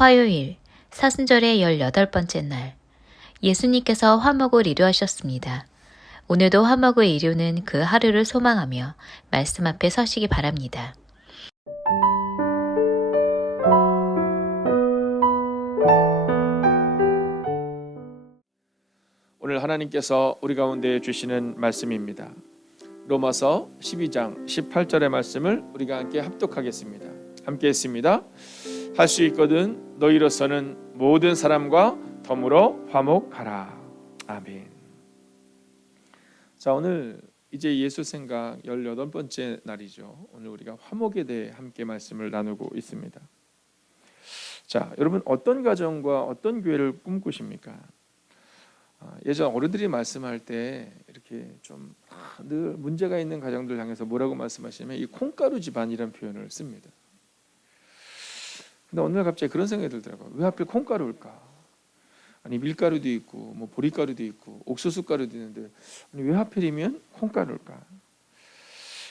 화요일, 사순절의 18번째 날, 예수님께서 화목을 이루하셨습니다. 오늘도 화목을 이루는 그 하루를 소망하며 말씀 앞에 서시기 바랍니다. 오늘 하나님께서 우리 가운데 주시는 말씀입니다. 로마서 12장 18절의 말씀을 우리가 함께 합독하겠습니다. 함께 했습니다. 할 수 있거든 너희로서는 모든 사람과 덤으로 화목하라. 아멘. 자, 오늘 이제 예수 생각 18번째 날이죠. 오늘 우리가 화목에 대해 함께 말씀을 나누고 있습니다. 자, 여러분 어떤 가정과 어떤 교회를 꿈꾸십니까? 예전 어른들이 말씀할 때 이렇게 좀 늘 문제가 있는 가정들 향해서 뭐라고 말씀하시냐면 이 콩가루 집안이라는 표현을 씁니다. 근데 어느 날 갑자기 그런 생각이 들더라고요. 왜 하필 콩가루일까? 아니 밀가루도 있고 뭐 보리가루도 있고 옥수수가루도 있는데 아니 왜 하필이면 콩가루일까?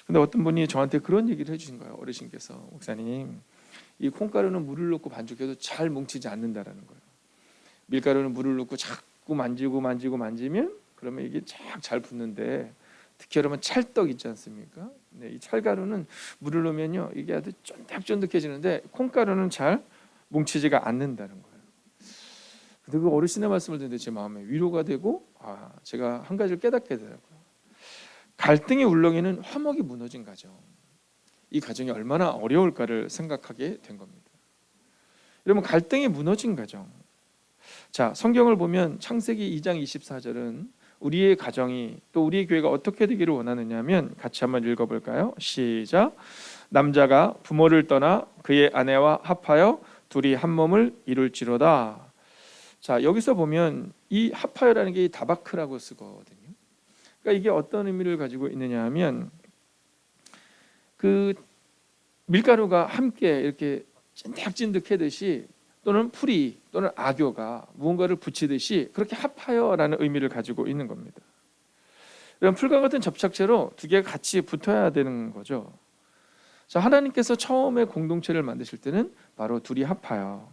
근데 어떤 분이 저한테 그런 얘기를 해주신 거예요. 어르신께서 목사님, 이 콩가루는 물을 넣고 반죽해도 잘 뭉치지 않는다라는 거예요. 밀가루는 물을 넣고 자꾸 만지면 그러면 이게 잘 붙는데 특히 여러분 찰떡 있지 않습니까? 네, 이 찰가루는 물을 넣으면요 이게 아주 쫀득쫀득해지는데 콩가루는 잘 뭉치지가 않는다는 거예요. 근데 그 어르신의 말씀을 듣는데 제 마음에 위로가 되고 제가 한 가지를 깨닫게 되더라고요. 갈등의 울렁이는 화목이 무너진 가정, 이 가정이 얼마나 어려울까를 생각하게 된 겁니다. 여러분 갈등이 무너진 가정, 자 성경을 보면 창세기 2장 24절은 우리의 가정이 또 우리의 교회가 어떻게 되기를 원하느냐면 같이 한번 읽어볼까요? 시작. 남자가 부모를 떠나 그의 아내와 합하여 둘이 한 몸을 이룰지로다. 자 여기서 보면 이 합하여라는 게 다바크라고 쓰거든요. 그러니까 이게 어떤 의미를 가지고 있느냐 하면 그 밀가루가 함께 이렇게 찐득찐득하듯이 또는 풀이 또는 악교가 무언가를 붙이듯이 그렇게 합하여라는 의미를 가지고 있는 겁니다. 이런 풀과 같은 접착제로 두 개가 같이 붙어야 되는 거죠. 자, 하나님께서 처음에 공동체를 만드실 때는 바로 둘이 합하여.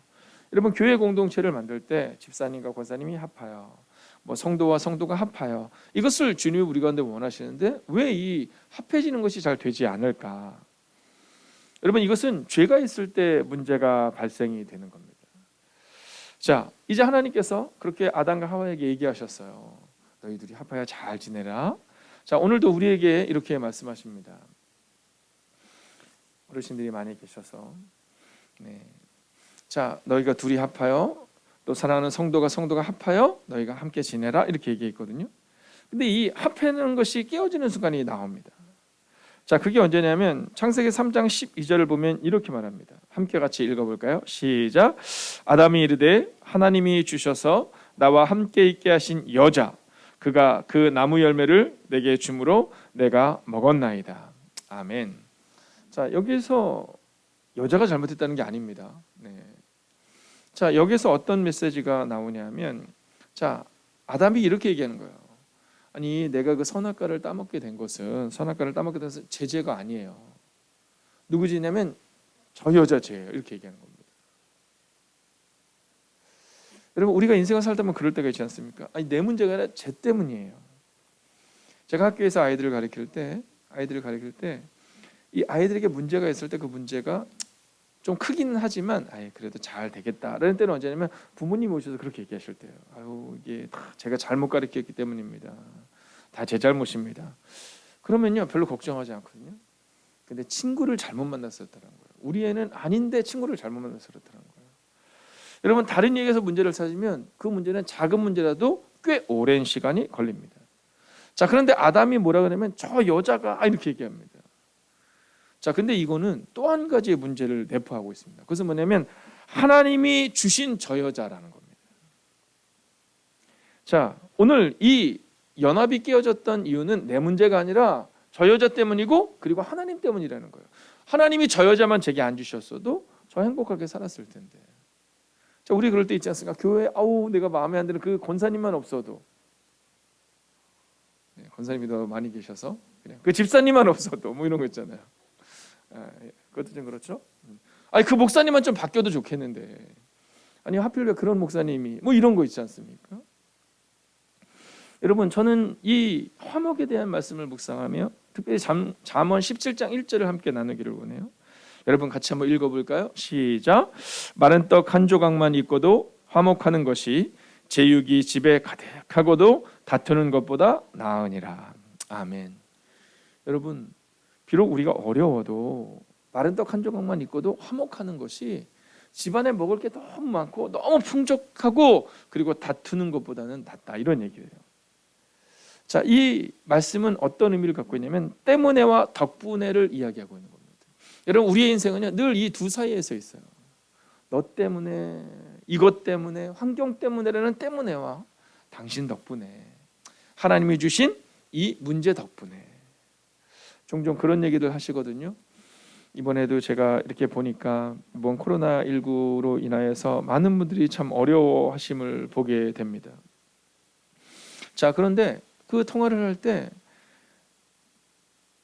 여러분 교회 공동체를 만들 때 집사님과 권사님이 합하여, 뭐 성도와 성도가 합하여, 이것을 주님 우리 가운데 원하시는데 왜 이 합해지는 것이 잘 되지 않을까? 여러분 이것은 죄가 있을 때 문제가 발생이 되는 겁니다. 자, 이제 하나님께서 그렇게 아담과 하와에게 얘기하셨어요. 너희들이 합하여 잘 지내라. 자, 오늘도 우리에게 이렇게 말씀하십니다. 어르신들이 많이 계셔서 자, 너희가 둘이 합하여 또 사랑하는 성도가 합하여 너희가 함께 지내라 이렇게 얘기했거든요. 근데 이 합하는 것이 깨어지는 순간이 나옵니다. 자, 그게 언제냐면 창세기 3장 12절을 보면 이렇게 말합니다. 함께 같이 읽어볼까요? 시작. 아담이 이르되 하나님이 주셔서 나와 함께 있게 하신 여자 그가 그 나무 열매를 내게 주므로 내가 먹었나이다. 아멘. 자, 여기서 여자가 잘못했다는 게 아닙니다. 자, 여기서 어떤 메시지가 나오냐면 자, 아담이 이렇게 얘기하는 거예요. 아니 내가 그 선악과를 따먹게 된 것은 제 죄가 아니에요. 누구 죄냐면 저 여자 죄예요. 이렇게 얘기하는 겁니다. 여러분 우리가 인생을 살다 보면 그럴 때가 있지 않습니까? 아니 내 문제가 아니라 쟤 때문이에요. 제가 학교에서 아이들을 가르칠 때 이 아이들에게 문제가 있을 때 그 문제가 좀 크기는 하지만 그래도 잘 되겠다라는 때는 언제냐면 부모님이 오셔서 그렇게 얘기하실 때예요. 아유 이게 다 제가 잘못 가르쳤기 때문입니다. 다 제 잘못입니다. 그러면요 별로 걱정하지 않거든요. 근데 친구를 잘못 만났었다는 거예요. 우리 애는 아닌데 친구를 잘못 만났었다는 거예요. 여러분 다른 얘기에서 문제를 찾으면 그 문제는 작은 문제라도 꽤 오랜 시간이 걸립니다. 자, 그런데 아담이 뭐라 그러냐면 저 여자가 이렇게 얘기합니다. 자, 근데 이거는 또 한 가지의 문제를 내포하고 있습니다. 그것은 뭐냐면 하나님이 주신 저 여자라는 겁니다. 자, 오늘 이 연합이 깨어졌던 이유는 내 문제가 아니라 저 여자 때문이고 그리고 하나님 때문이라는 거예요. 하나님이 저 여자만 제게 안 주셨어도 저 행복하게 살았을 텐데. 자, 우리 그럴 때 있지 않습니까? 교회 내가 마음에 안 드는 그 권사님만 없어도, 권사님이 더 많이 계셔서 그냥 그 집사님만 없어도 뭐 이런 거 있잖아요. 그것도 좀 그렇죠. 그 목사님만 좀 바뀌어도 좋겠는데 아니 하필 왜 그런 목사님이 뭐 이런 거 있지 않습니까? 여러분, 저는 이 화목에 대한 말씀을 묵상하며 특별히 잠언 17장 1절을 함께 나누기를 원해요. 여러분 같이 한번 읽어볼까요? 시작. 마른 떡 한 조각만 있고도 화목하는 것이 제육이 집에 가득하고도 다투는 것보다 나으니라. 아멘. 여러분, 비록 우리가 어려워도 마른 떡 한 조각만 있고도 화목하는 것이 집안에 먹을 게 너무 많고 너무 풍족하고 그리고 다투는 것보다는 낫다, 이런 얘기예요. 자, 이 말씀은 어떤 의미를 갖고 있냐면 때문에와 덕분에를 이야기하고 있는 겁니다. 여러분, 우리의 인생은요 늘 이 두 사이에 서 있어요. 너 때문에, 이것 때문에, 환경 때문에라는 때문에와 당신 덕분에, 하나님이 주신 이 문제 덕분에. 종종 그런 얘기들 하시거든요. 이번에도 제가 이렇게 보니까 이번 코로나19로 인하여서 많은 분들이 참 어려워하심을 보게 됩니다. 자, 그런데 그 통화를 할 때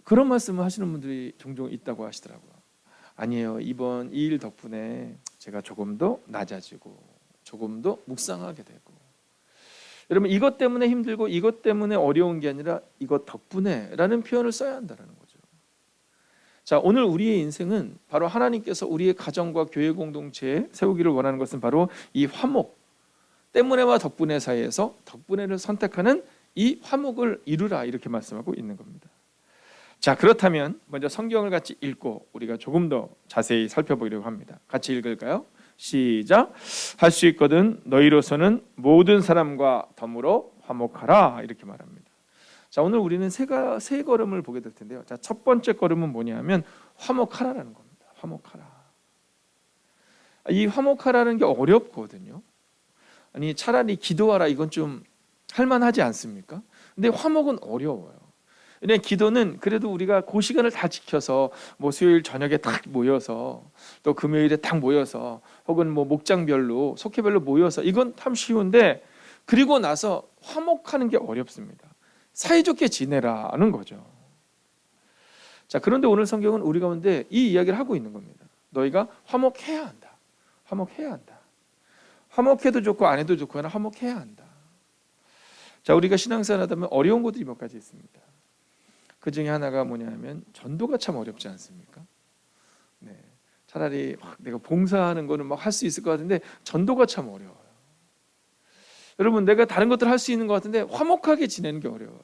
그런 말씀을 하시는 분들이 종종 있다고 하시더라고요. 아니에요, 이번 이 일 덕분에 제가 조금 더 낮아지고 조금 더 묵상하게 되고. 여러분, 이것 때문에 힘들고 이것 때문에 어려운 게 아니라 이것 덕분에라는 표현을 써야 한다는 거죠. 자, 오늘 우리의 인생은 바로 하나님께서 우리의 가정과 교회 공동체에 세우기를 원하는 것은 바로 이 화목, 때문에와 덕분에 사이에서 덕분에를 선택하는 이 화목을 이루라, 이렇게 말씀하고 있는 겁니다. 자, 그렇다면 먼저 성경을 같이 읽고 우리가 조금 더 자세히 살펴보려고 합니다. 같이 읽을까요? 시작. 할 수 있거든 너희로서는 모든 사람과 더불어 화목하라, 이렇게 말합니다. 자, 오늘 우리는 세 걸음을 보게 될 텐데요. 자, 첫 번째 걸음은 뭐냐면 화목하라라는 겁니다. 화목하라. 이 화목하라는 게 어렵거든요. 아니, 차라리 기도하라, 이건 좀 할만하지 않습니까? 근데 화목은 어려워요. 근데 기도는 그래도 우리가 그 시간을 다 지켜서 뭐 수요일 저녁에 딱 모여서 또 금요일에 딱 모여서 혹은 뭐 목장별로 속회별로 모여서 이건 참 쉬운데, 그리고 나서 화목하는 게 어렵습니다. 사이좋게 지내라는 거죠. 자, 그런데 오늘 성경은 우리 가운데 이 이야기를 하고 있는 겁니다. 너희가 화목해야 한다. 화목해야 한다. 화목해도 좋고 안 해도 좋고 화목해야 한다. 자, 우리가 신앙생활 하다 보면 어려운 것들이 몇 가지 있습니다. 그 중에 하나가 뭐냐면 전도가 참 어렵지 않습니까? 네. 차라리 막 내가 봉사하는 거는 막 할 수 있을 것 같은데 전도가 참 어려워요. 여러분, 내가 다른 것들 할 수 있는 것 같은데 화목하게 지내는 게 어려워요.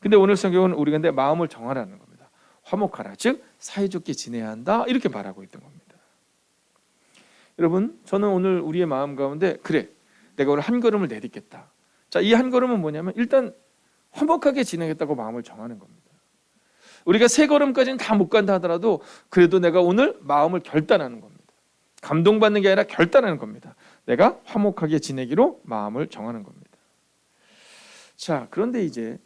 근데 오늘 성경은 우리가 근데 마음을 정하라는 겁니다. 화목하라, 즉 사이좋게 지내야 한다, 이렇게 말하고 있던 겁니다. 여러분, 저는 오늘 우리의 마음 가운데 그래, 내가 오늘 한 걸음을 내딛겠다. 자, 이 한 걸음은 뭐냐면 일단 화목하게 지내겠다고 마음을 정하는 겁니다. 우리가 세 걸음까지는 다 못 간다 하더라도 그래도 내가 오늘 마음을 결단하는 겁니다. 감동받는 게 아니라 결단하는 겁니다. 내가 화목하게 지내기로 마음을 정하는 겁니다. 자, 그런데 이제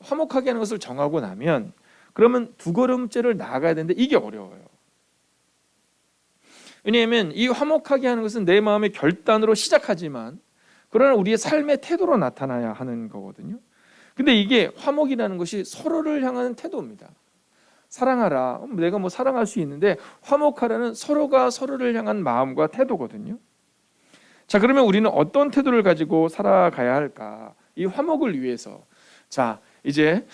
화목하게 하는 것을 정하고 나면 그러면 두 걸음째를 나아가야 되는데 이게 어려워요. 왜냐하면 이 화목하게 하는 것은 내 마음의 결단으로 시작하지만 그러나 우리의 삶의 태도로 나타나야 하는 거거든요. 근데 이게 화목이라는 것이 서로를 향하는 태도입니다. 사랑하라, 내가 뭐 사랑할 수 있는데 화목하라는 서로가 서로를 향한 마음과 태도거든요. 자, 그러면 우리는 어떤 태도를 가지고 살아가야 할까? 이 화목을 위해서. 자, 이제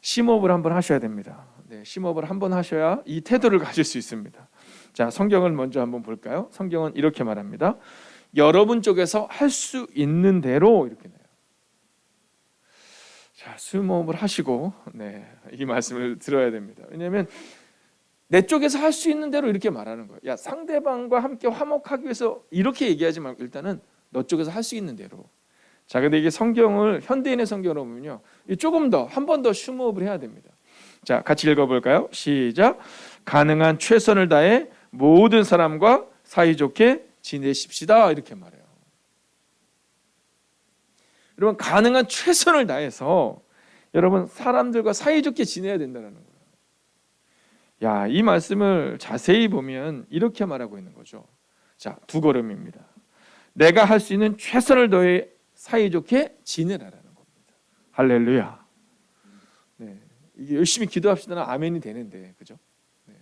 심호흡을 한번 하셔야 됩니다. 네, 심호흡을 한번 하셔야 이 태도를 가질 수 있습니다. 자, 성경을 먼저 한번 볼까요? 성경은 이렇게 말합니다. 여러분 쪽에서 할 수 있는 대로, 이렇게 돼요. 자, 심호흡을 하시고 이 말씀을 들어야 됩니다. 왜냐하면 내 쪽에서 할 수 있는 대로 이렇게 말하는 거예요. 야, 상대방과 함께 화목하기 위해서 이렇게 얘기하지 말고 일단은 너 쪽에서 할 수 있는 대로. 자, 근데 이게 성경을 현대인의 성경으로 보면요, 조금 더 한 번 더 심호흡을 해야 됩니다. 자, 같이 읽어볼까요? 시작. 가능한 최선을 다해 모든 사람과 사이좋게 지내십시다, 이렇게 말해요. 여러분, 가능한 최선을 다해서 여러분 사람들과 사이좋게 지내야 된다는 거예요. 야, 이 말씀을 자세히 보면 이렇게 말하고 있는 거죠. 자, 두 걸음입니다. 내가 할 수 있는 최선을 다해 사이좋게 지내라라는 겁니다. 할렐루야. 네, 이게 열심히 기도합시다는 아멘이 되는데, 그죠? 네.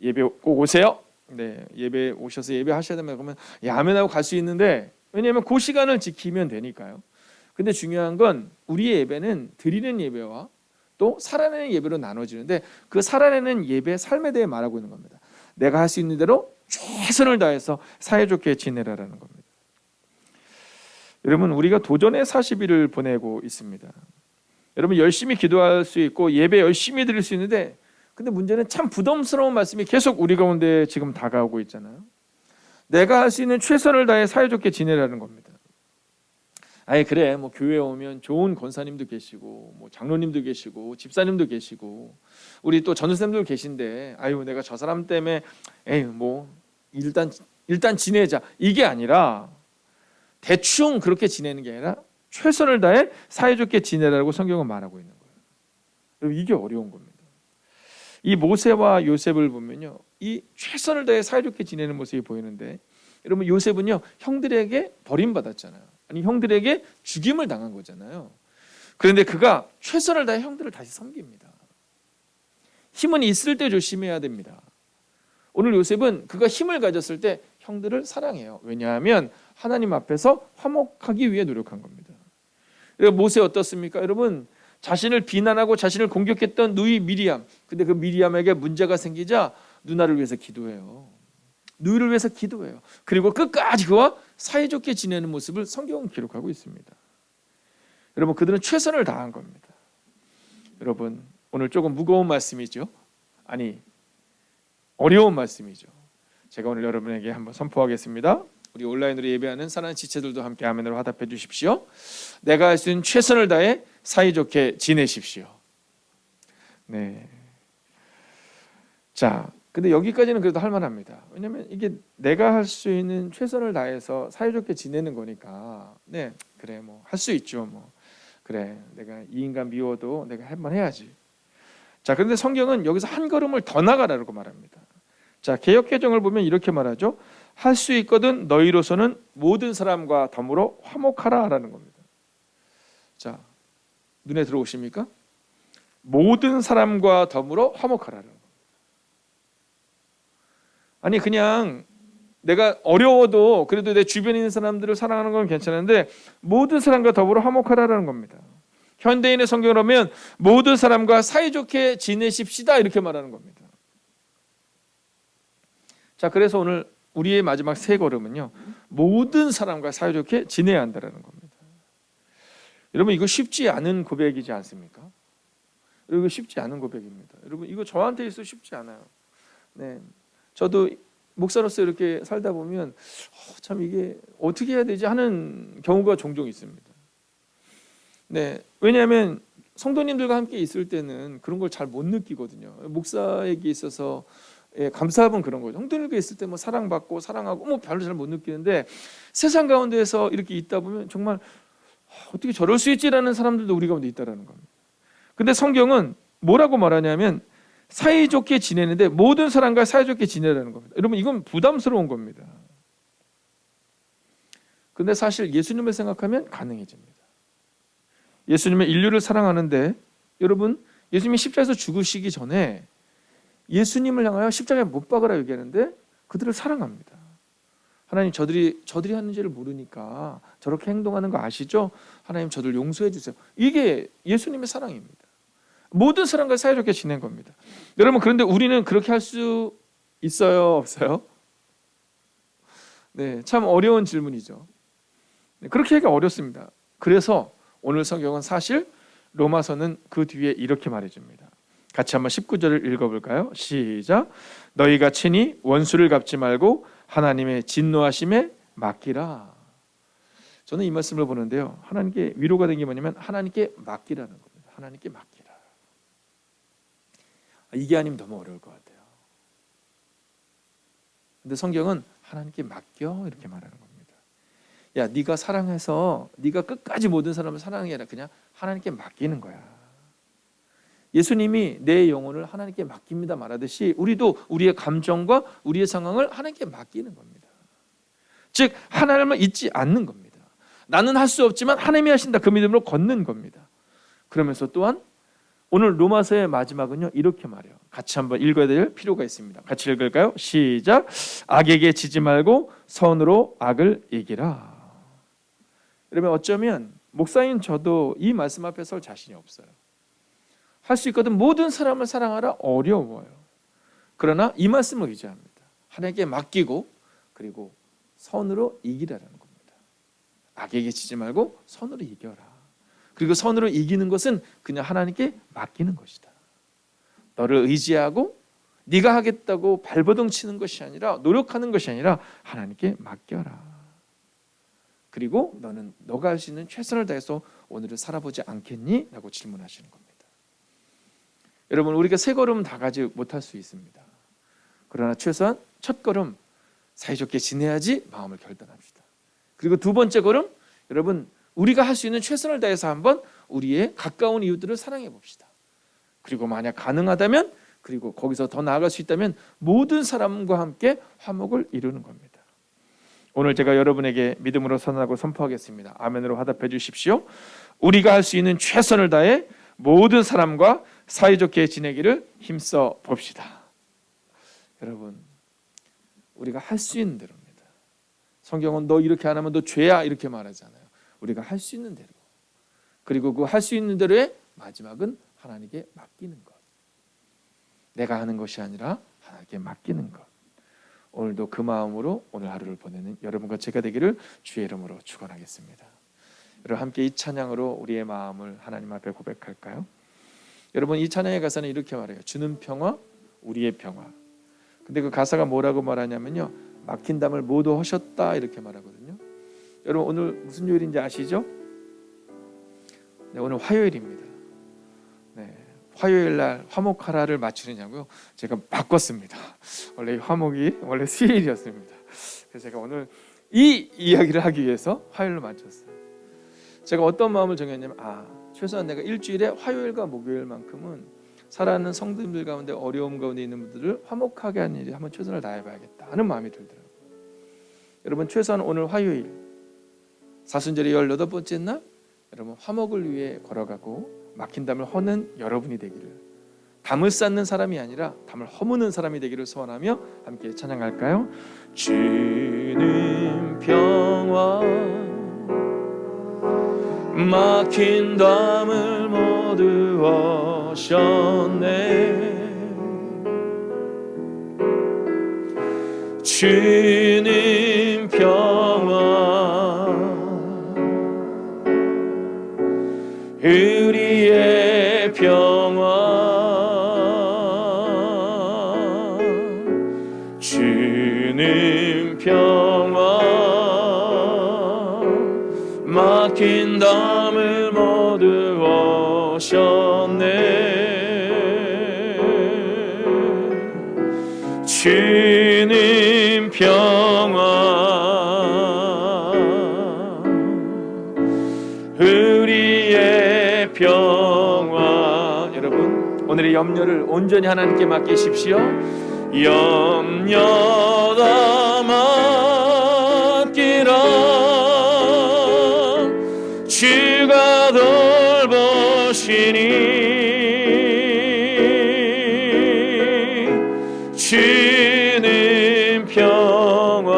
예배 꼭 오세요. 네, 예배 오셔서 예배하셔야 되면 그러면 아멘하고 갈 수 있는데, 왜냐하면 그 시간을 지키면 되니까요. 근데 중요한 건 우리의 예배는 드리는 예배와 또 살아내는 예배로 나눠지는데, 그 살아내는 예배 삶에 대해 말하고 있는 겁니다. 내가 할 수 있는 대로 최선을 다해서 사이좋게 지내라라는 겁니다. 여러분, 우리가 도전의 40일을 보내고 있습니다. 여러분, 열심히 기도할 수 있고 예배 열심히 드릴 수 있는데, 근데 문제는 참 부담스러운 말씀이 계속 우리 가운데 지금 다가오고 있잖아요. 내가 할 수 있는 최선을 다해 사이좋게 지내라는 겁니다. 아예 그래, 뭐 교회 오면 좋은 권사님도 계시고 뭐 장로님도 계시고 집사님도 계시고 우리 또 전도사님도 계신데, 아유 내가 저 사람 때문에 에이 뭐 일단 지내자, 이게 아니라 대충 그렇게 지내는 게 아니라 최선을 다해 사이좋게 지내라고 성경은 말하고 있는 거예요. 여러분, 이게 어려운 겁니다. 이 모세와 요셉을 보면요, 이 최선을 다해 사이좋게 지내는 모습이 보이는데, 여러분 요셉은요 형들에게 버림받았잖아요. 아니 형들에게 죽임을 당한 거잖아요. 그런데 그가 최선을 다해 형들을 다시 섬깁니다. 힘은 있을 때 조심해야 됩니다. 오늘 요셉은 그가 힘을 가졌을 때 형들을 사랑해요. 왜냐하면 하나님 앞에서 화목하기 위해 노력한 겁니다. 모세 어떻습니까? 여러분, 자신을 비난하고 자신을 공격했던 누이 미리암, 근데 그 미리암에게 문제가 생기자 누나를 위해서 기도해요. 누이를 위해서 기도해요. 그리고 끝까지 그와 사이좋게 지내는 모습을 성경은 기록하고 있습니다. 여러분, 그들은 최선을 다한 겁니다. 여러분, 오늘 조금 무거운 말씀이죠. 아니, 어려운 말씀이죠. 제가 오늘 여러분에게 한번 선포하겠습니다. 우리 온라인으로 예배하는 사랑하는 지체들도 함께 아멘으로 화답해 주십시오. 내가 할 수 있는 최선을 다해 사이좋게 지내십시오. 네. 자, 근데 여기까지는 그래도 할 만합니다. 왜냐하면 이게 내가 할 수 있는 최선을 다해서 사이좋게 지내는 거니까, 네, 그래 뭐 할 수 있죠. 뭐 그래, 내가 이 인간 미워도 내가 할 만 해야지. 자, 그런데 성경은 여기서 한 걸음을 더 나가라고 말합니다. 자, 개역개정을 보면 이렇게 말하죠. 할 수 있거든 너희로서는 모든 사람과 더불어 화목하라라는 겁니다. 자, 눈에 들어오십니까? 모든 사람과 더불어 화목하라는 겁니다. 아니 그냥 내가 어려워도 그래도 내 주변에 있는 사람들을 사랑하는 건 괜찮은데, 모든 사람과 더불어 화목하라는 겁니다. 현대인의 성경을 하면 모든 사람과 사이좋게 지내십시다, 이렇게 말하는 겁니다. 자, 그래서 오늘 우리의 마지막 세 걸음은요, 모든 사람과 사이좋게 지내야 한다는 겁니다. 여러분, 이거 쉽지 않은 고백이지 않습니까? 이거 쉽지 않은 고백입니다. 여러분, 이거 저한테 있어 쉽지 않아요. 네, 저도 목사로서 이렇게 살다 보면 참 이게 어떻게 해야 되지 하는 경우가 종종 있습니다. 네, 왜냐하면 성도님들과 함께 있을 때는 그런 걸 잘 못 느끼거든요. 목사에게 있어서 감사함은 그런 거죠. 성도님과 있을 때 뭐 사랑받고 사랑하고 뭐 별로 잘 못 느끼는데, 세상 가운데에서 이렇게 있다 보면 정말 어떻게 저럴 수 있지라는 사람들도 우리 가운데 있다라는 겁니다. 근데 성경은 뭐라고 말하냐면 사이좋게 지내는데 모든 사람과 사이좋게 지내라는 겁니다. 여러분, 이건 부담스러운 겁니다. 근데 사실 예수님을 생각하면 가능해집니다. 예수님은 인류를 사랑하는데, 여러분, 예수님이 십자가에서 죽으시기 전에 예수님을 향하여 십자가에 못 박으라 얘기하는데 그들을 사랑합니다. 하나님, 저들이 하는 죄를 모르니까 저렇게 행동하는 거 아시죠? 하나님, 저들 용서해 주세요. 이게 예수님의 사랑입니다. 모든 사람과 사이좋게 지낸 겁니다. 여러분, 그런데 우리는 그렇게 할 수 있어요, 없어요? 네, 참 어려운 질문이죠. 네, 그렇게 하기가 어렵습니다. 그래서 오늘 성경은 사실 로마서는 그 뒤에 이렇게 말해줍니다. 같이 한번 19절을 읽어볼까요? 시작. 너희가 친히 원수를 갚지 말고 하나님의 진노하심에 맡기라. 저는 이 말씀을 보는데요, 하나님께 위로가 된 게 뭐냐면 하나님께 맡기라는 겁니다. 하나님께 맡기라. 이게 아니면 너무 어려울 것 같아요. 근데 성경은 하나님께 맡겨 이렇게 말하는 겁니다. 야, 네가 사랑해서 네가 끝까지 모든 사람을 사랑하는 게 그냥 하나님께 맡기는 거야. 예수님이 내 영혼을 하나님께 맡깁니다 말하듯이 우리도 우리의 감정과 우리의 상황을 하나님께 맡기는 겁니다. 즉 하나님을 잊지 않는 겁니다. 나는 할 수 없지만 하나님이 하신다, 그 믿음으로 걷는 겁니다. 그러면서 또한 오늘 로마서의 마지막은요 이렇게 말해요. 같이 한번 읽어야 될 필요가 있습니다. 같이 읽을까요? 시작. 악에게 지지 말고 선으로 악을 이기라. 여러분, 어쩌면 목사인 저도 이 말씀 앞에 설 자신이 없어요. 할 수 있거든. 모든 사람을 사랑하라 어려워요. 그러나 이 말씀을 의지합니다. 하나님께 맡기고 그리고 선으로 이기라는 겁니다. 악에게 지지 말고 선으로 이겨라. 그리고 선으로 이기는 것은 그냥 하나님께 맡기는 것이다. 너를 의지하고 네가 하겠다고 발버둥 치는 것이 아니라, 노력하는 것이 아니라 하나님께 맡겨라. 그리고 너는 너가 할 수 있는 최선을 다해서 오늘을 살아보지 않겠니? 라고 질문하시는 겁니다. 여러분, 우리가 세 걸음 다 가지 못할 수 있습니다. 그러나 최소한 첫 걸음 사이좋게 지내야지 마음을 결단합시다. 그리고 두 번째 걸음, 여러분, 우리가 할 수 있는 최선을 다해서 한번 우리의 가까운 이웃들을 사랑해 봅시다. 그리고 만약 가능하다면, 그리고 거기서 더 나아갈 수 있다면 모든 사람과 함께 화목을 이루는 겁니다. 오늘 제가 여러분에게 믿음으로 선언하고 선포하겠습니다. 아멘으로 화답해 주십시오. 우리가 할 수 있는 최선을 다해 모든 사람과 사이좋게 지내기를 힘써 봅시다. 여러분, 우리가 할 수 있는 대로입니다. 성경은 너 이렇게 안 하면 너 죄야 이렇게 말하잖아요. 우리가 할 수 있는 대로, 그리고 그 할 수 있는 대로의 마지막은 하나님께 맡기는 것. 내가 하는 것이 아니라 하나님께 맡기는 것. 오늘도 그 마음으로 오늘 하루를 보내는 여러분과 제가 되기를 주의 이름으로 축원하겠습니다. 여러분, 함께 이 찬양으로 우리의 마음을 하나님 앞에 고백할까요? 여러분, 이 찬양의 가사는 이렇게 말해요. 주는 평화, 우리의 평화. 근데 그 가사가 뭐라고 말하냐면요, 막힌 담을 모두 허셨다 이렇게 말하거든요. 여러분, 오늘 무슨 요일인지 아시죠? 네, 오늘 화요일입니다. 네, 화요일 날 화목하라를 맞추느냐고요? 제가 바꿨습니다. 원래 화목이 원래 수요일이었습니다. 그래서 제가 오늘 이 이야기를 하기 위해서 화요일로 맞췄어요. 제가 어떤 마음을 정했냐면, 최소한 내가 일주일에 화요일과 목요일만큼은 살아가는 성도님들 가운데 어려움 가운데 있는 분들을 화목하게 하는 일에 한번 최선을 다해봐야겠다 하는 마음이 들더라고요. 여러분, 최소한 오늘 화요일 사순절의 18번째 날, 여러분 화목을 위해 걸어가고 막힌 담을 허는 여러분이 되기를, 담을 쌓는 사람이 아니라 담을 허무는 사람이 되기를 소원하며 함께 찬양할까요? 주는 평화, 막힌 담을 모두 허셨네. 주는 평화, 우리의 평화. 주는 평화, 막힌 담을 모두 허셨네. 주는 평화, 우리의 평화. 여러분, 오늘의 염려를 온전히 하나님께 맡기십시오. 염려 다 맡기라. 주가 돌보시니. 주는 평화,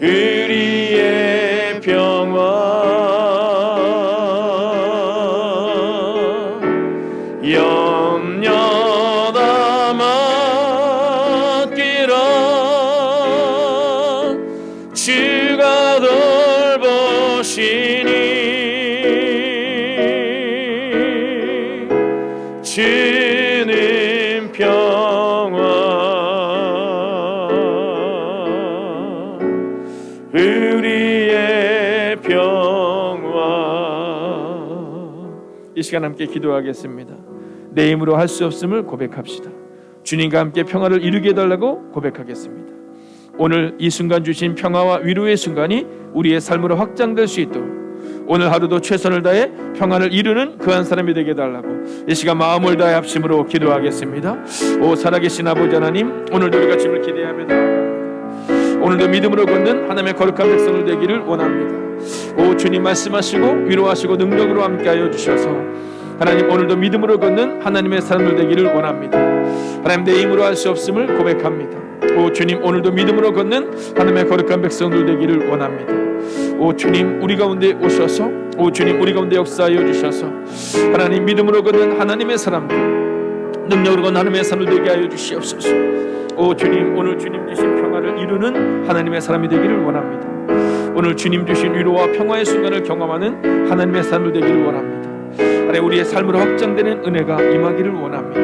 우리의 평화. 염려 다 맡기라. 주가 돌보시니. 주는 평화, 우리의 평화. 이 시간 함께 기도하겠습니다. 내 힘으로 할 수 없음을 고백합시다. 주님과 함께 평화를 이루게 해달라고 고백하겠습니다. 오늘 이 순간 주신 평화와 위로의 순간이 우리의 삶으로 확장될 수 있도록 오늘 하루도 최선을 다해 평안을 이루는 그 한 사람이 되게 해달라고 이 시간 마음을 다해 합심으로 기도하겠습니다. 오 살아계신 아버지 하나님, 오늘도 우리가 주님을 기대하며 나아갑니다. 오늘도 믿음으로 걷는 하나님의 거룩한 백성을 되기를 원합니다. 오 주님 말씀하시고 위로하시고 능력으로 함께하여 주셔서 하나님 오늘도 믿음으로 걷는 하나님의 사람들 되기를 원합니다. 하나님 내 힘으로 할 수 없음을 고백합니다. 오 주님 오늘도 믿음으로 걷는 하나님의 거룩한 백성들 되기를 원합니다. 오 주님 우리 가운데 오셔서 오 주님 우리 가운데 역사하여 주셔서 하나님 믿음으로 걷는 하나님의 사람들 능력으로 걷는 하나님의 사람들 되게 하여 주시옵소서. 오 주님 오늘 주님 주신 평화를 이루는 하나님의 사람이 되기를 원합니다. 오늘 주님 주신 위로와 평화의 순간을 경험하는 하나님의 사람들 되기를 원합니다. 하나님 우리의 삶으로 확장되는 은혜가 임하기를 원합니다.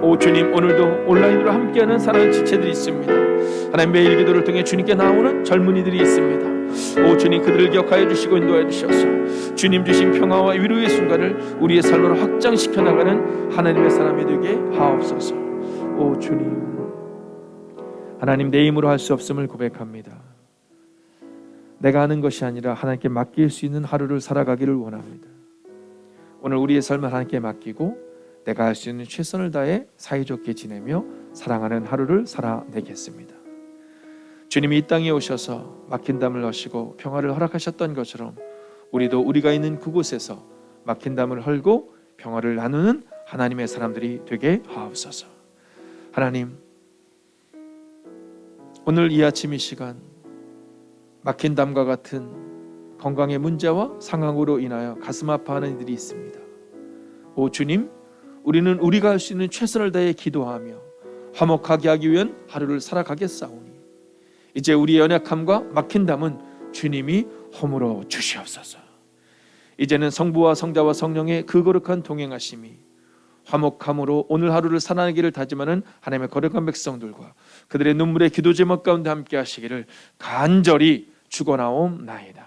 오 주님 오늘도 온라인으로 함께하는 사랑하는 지체들이 있습니다. 하나님 매일 기도를 통해 주님께 나오는 젊은이들이 있습니다. 오 주님 그들을 기억하여 주시고 인도하여 주셔서 주님 주신 평화와 위로의 순간을 우리의 삶으로 확장시켜 나가는 하나님의 사람이 되게 하옵소서. 오 주님 하나님 내 힘으로 할 수 없음을 고백합니다. 내가 하는 것이 아니라 하나님께 맡길 수 있는 하루를 살아가기를 원합니다. 오늘 우리의 삶을 하나님께 맡기고 내가 할 수 있는 최선을 다해 사이좋게 지내며 사랑하는 하루를 살아내겠습니다. 주님이 이 땅에 오셔서 막힌 담을 넣으시고 평화를 허락하셨던 것처럼 우리도 우리가 있는 그곳에서 막힌 담을 헐고 평화를 나누는 하나님의 사람들이 되게 하옵소서. 하나님 오늘 이 아침 이 시간 막힌 담과 같은 건강의 문제와 상황으로 인하여 가슴 아파하는 이들이 있습니다. 오 주님 우리는 우리가 할 수 있는 최선을 다해 기도하며 화목하게 하기 위한 하루를 살아가겠사오니 이제 우리의 연약함과 막힌 담은 주님이 허물어 주시옵소서. 이제는 성부와 성자와 성령의 그 거룩한 동행하심이 화목함으로 오늘 하루를 살아내기를 다짐하는 하나님의 거룩한 백성들과 그들의 눈물의 기도 제목 가운데 함께 하시기를 간절히 축원하옵나이다.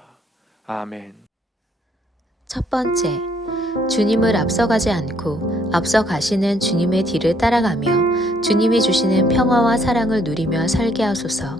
아멘. 첫 번째, 주님을 앞서가지 않고 앞서가시는 주님의 뒤를 따라가며 주님이 주시는 평화와 사랑을 누리며 살게 하소서.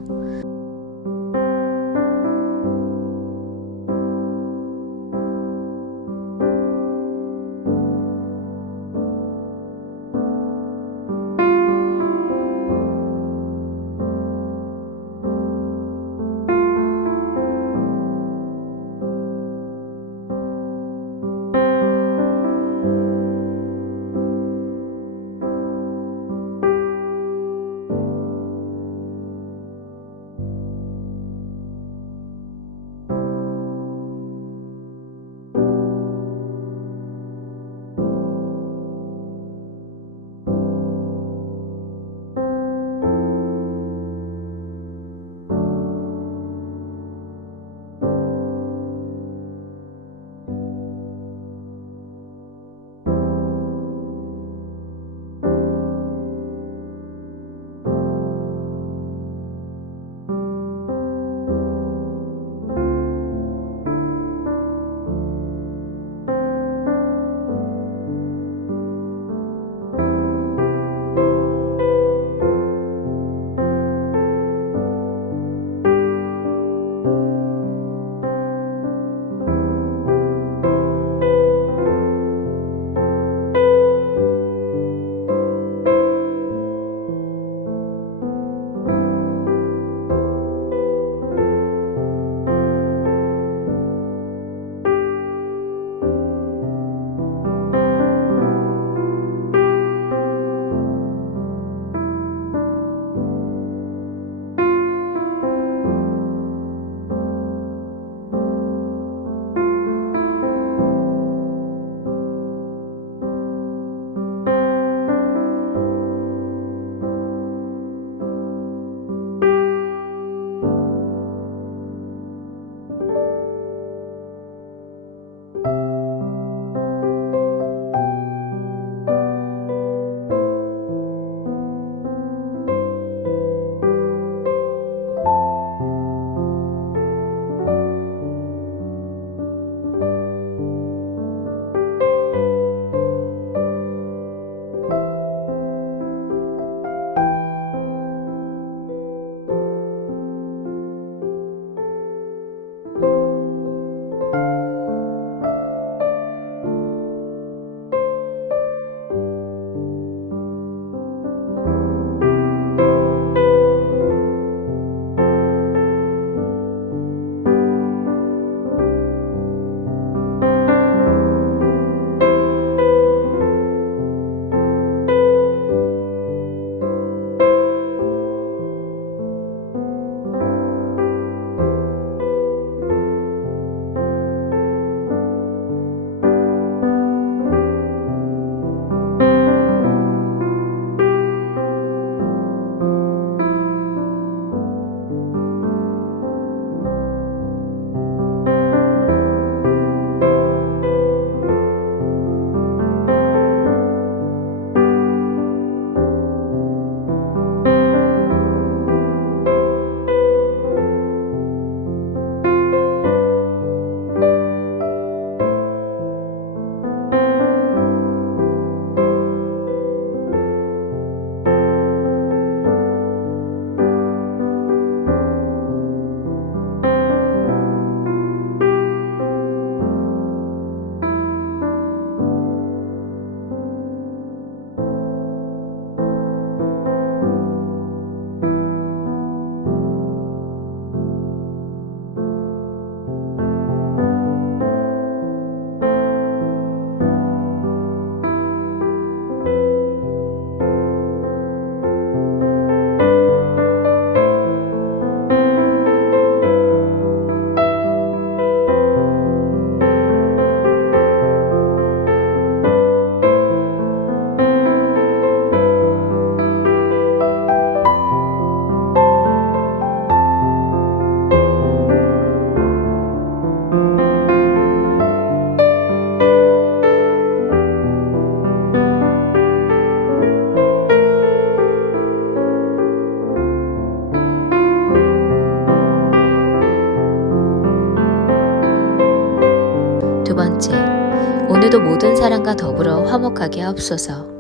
오늘도 모든 사람과 더불어 화목하게 하옵소서.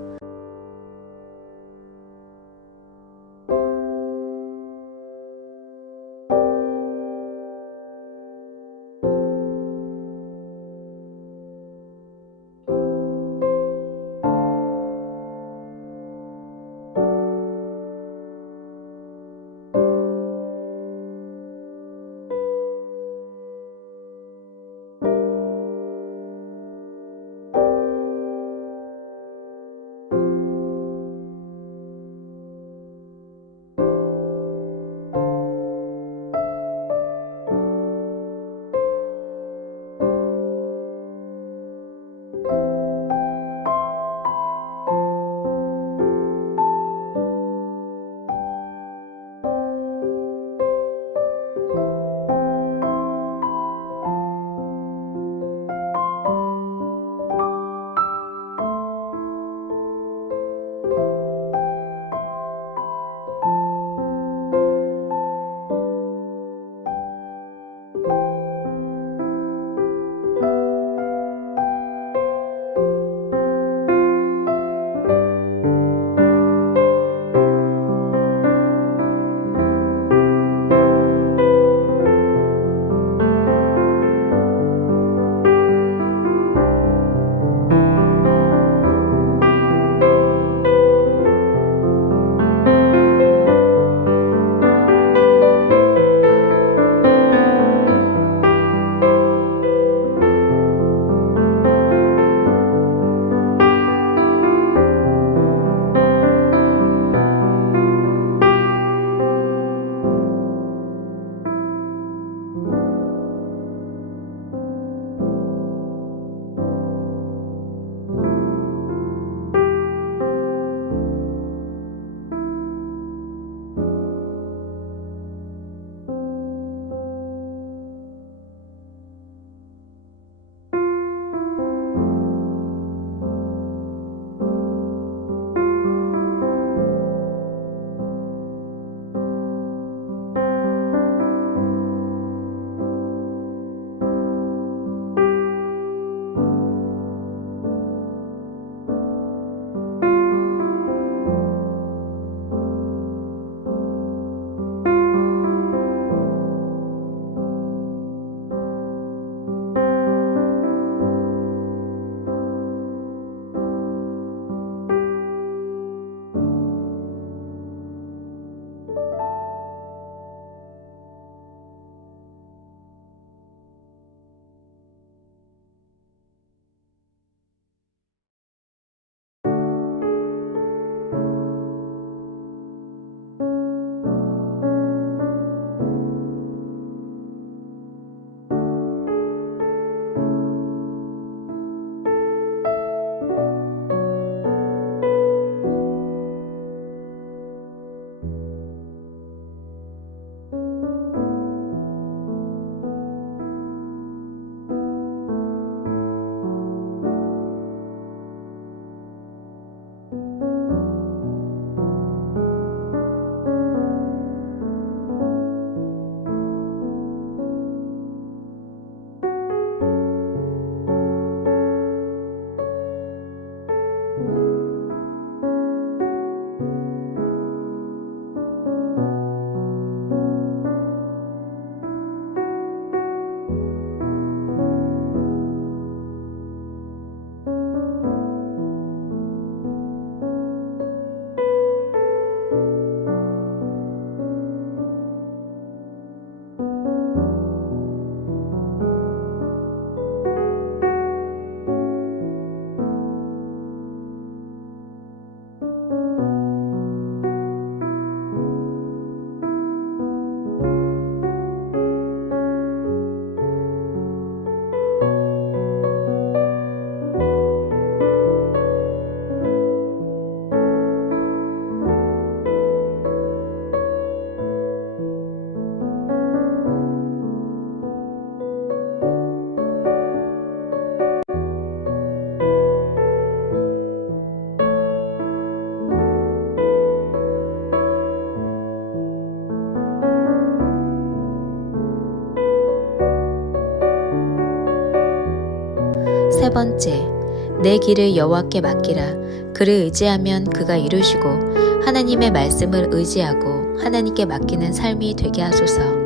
세 번째, 내 길을 여호와께 맡기라. 그를 의지하면 그가 이루시고 하나님의 말씀을 의지하고 하나님께 맡기는 삶이 되게 하소서.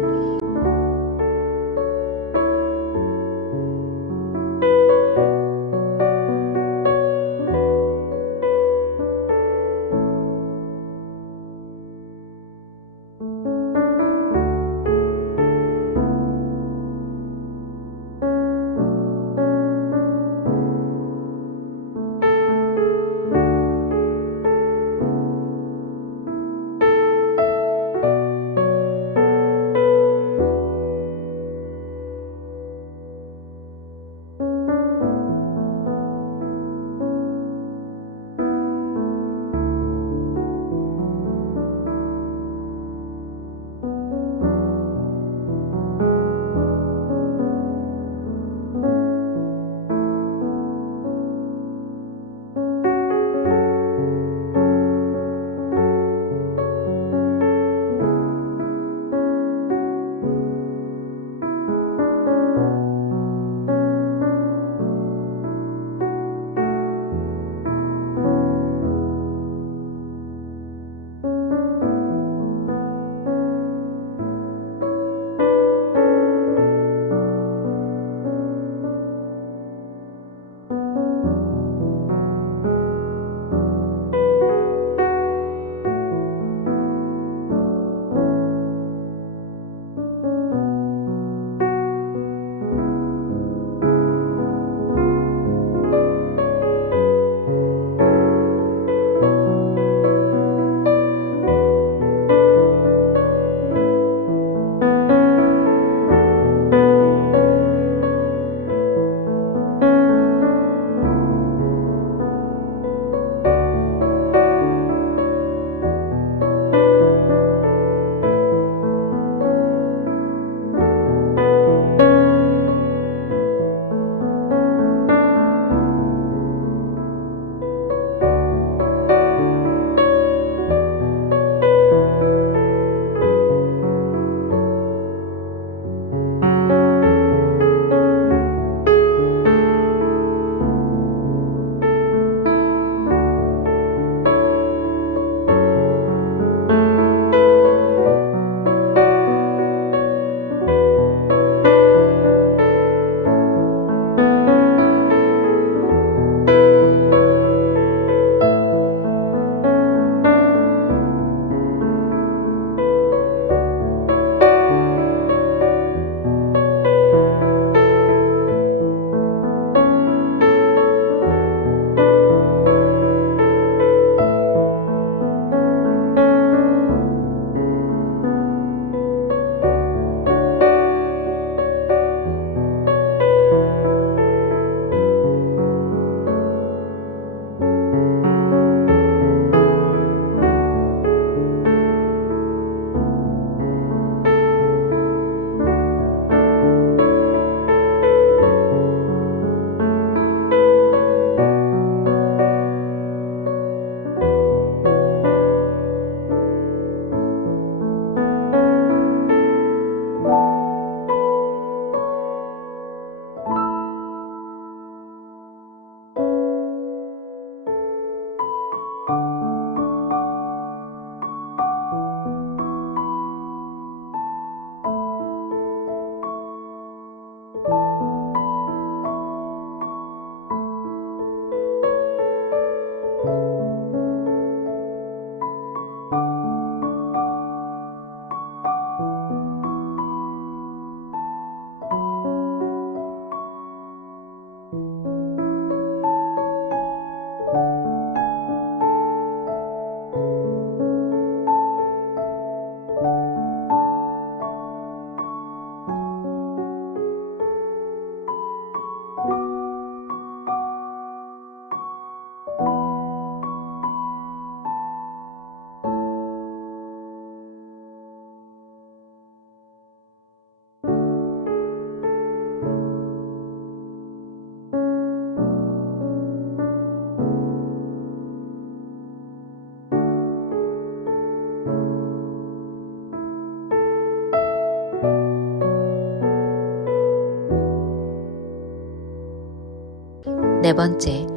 네 번째,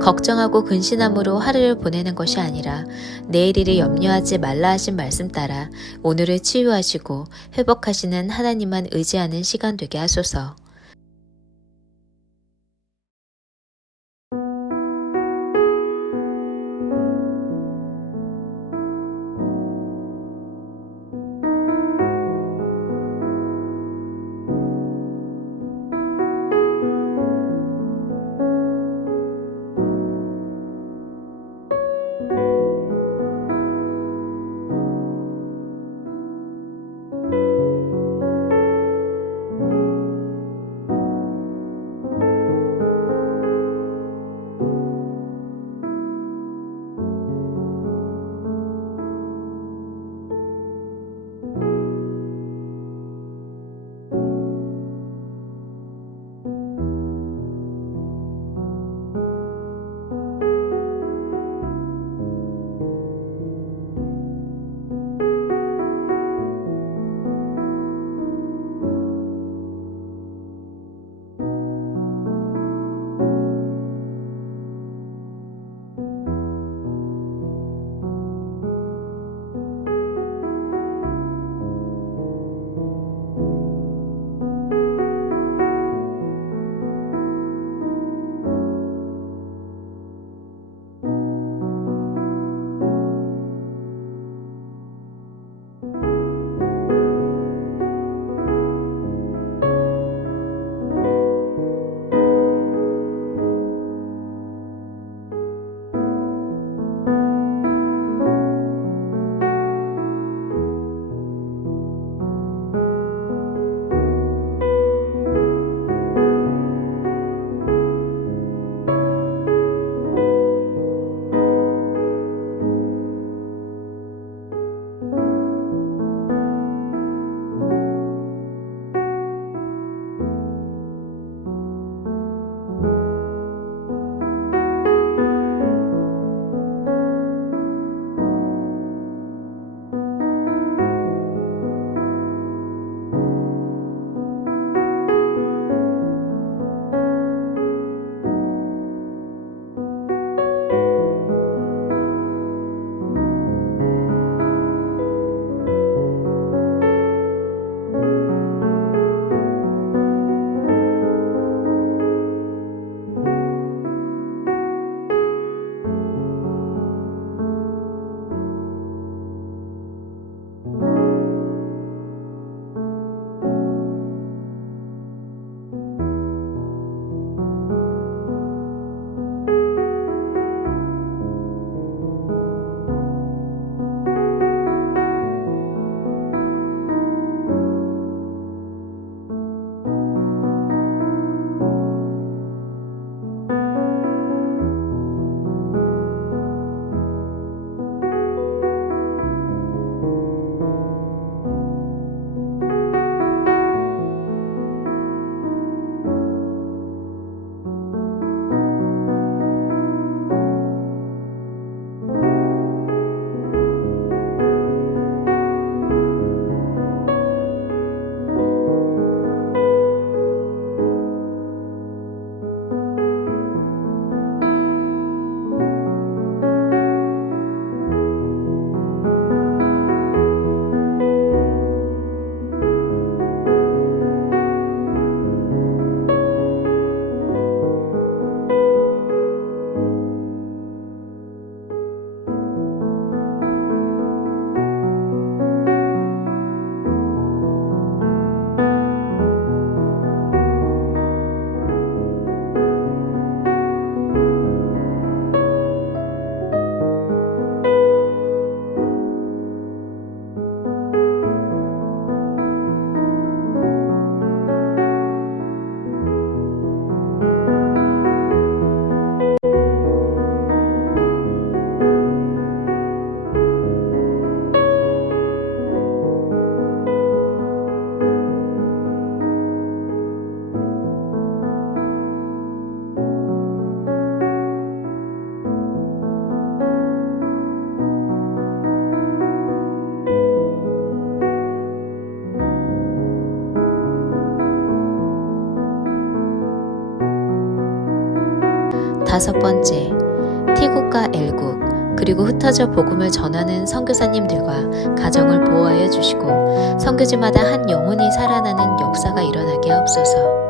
걱정하고 근신함으로 하루를 보내는 것이 아니라 내일 일을 염려하지 말라 하신 말씀 따라 오늘을 치유하시고 회복하시는 하나님만 의지하는 시간 되게 하소서. 5번째, T국과 L국, 그리고 흩어져 복음을 전하는 선교사님들과 가정을 보호하여 주시고 선교지마다 한 영혼이 살아나는 역사가 일어나게 하옵소서.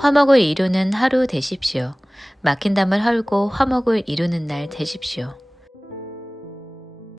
화목을 이루는 하루 되십시오. 막힌 담을 헐고 화목을 이루는 날 되십시오.